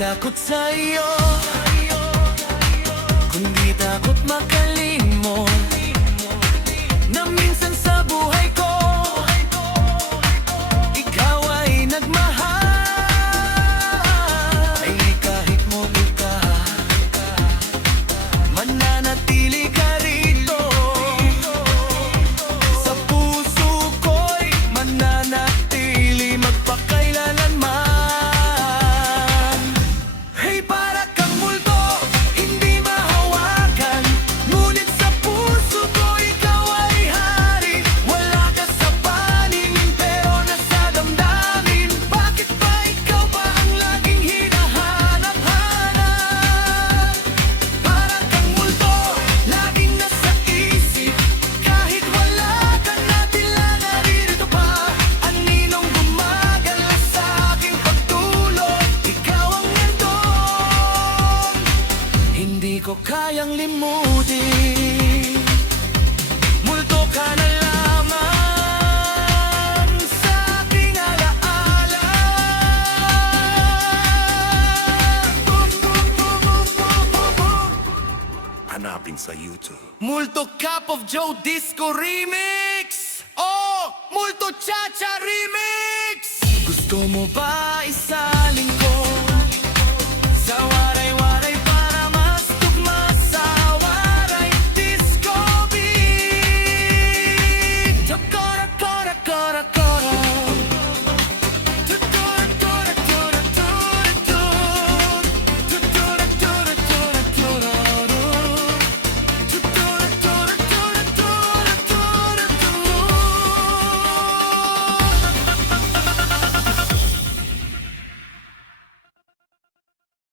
takot sa'yo, kundi takot makalimot na minsan sa buhay ko ikaw ay nagmahal. Ay kahit mudo ka, mananatili ka rito. Sa puso ko'y mananatili magpakailanman. Hey, para kang multo, hindi mahawakan, ngunit sa puso ko ikaw ay hari. Wala ka sa paningin pero nasa damdamin. Bakit ba ikaw pa ang laging hinahanap-hanap? Para kang multo, laging nasa isip, kahit wala ka na tila naririto pa. Aninong gumagala sa aking pagtulog, ikaw ang nandun, hindi ko kayang limutin. Multo ka na lamang sa aking alaala. Hanapin sa YouTube. Multo Cup of Joe Disco Remix! Oh! Multo Cha-Cha Remix! Gusto mo ba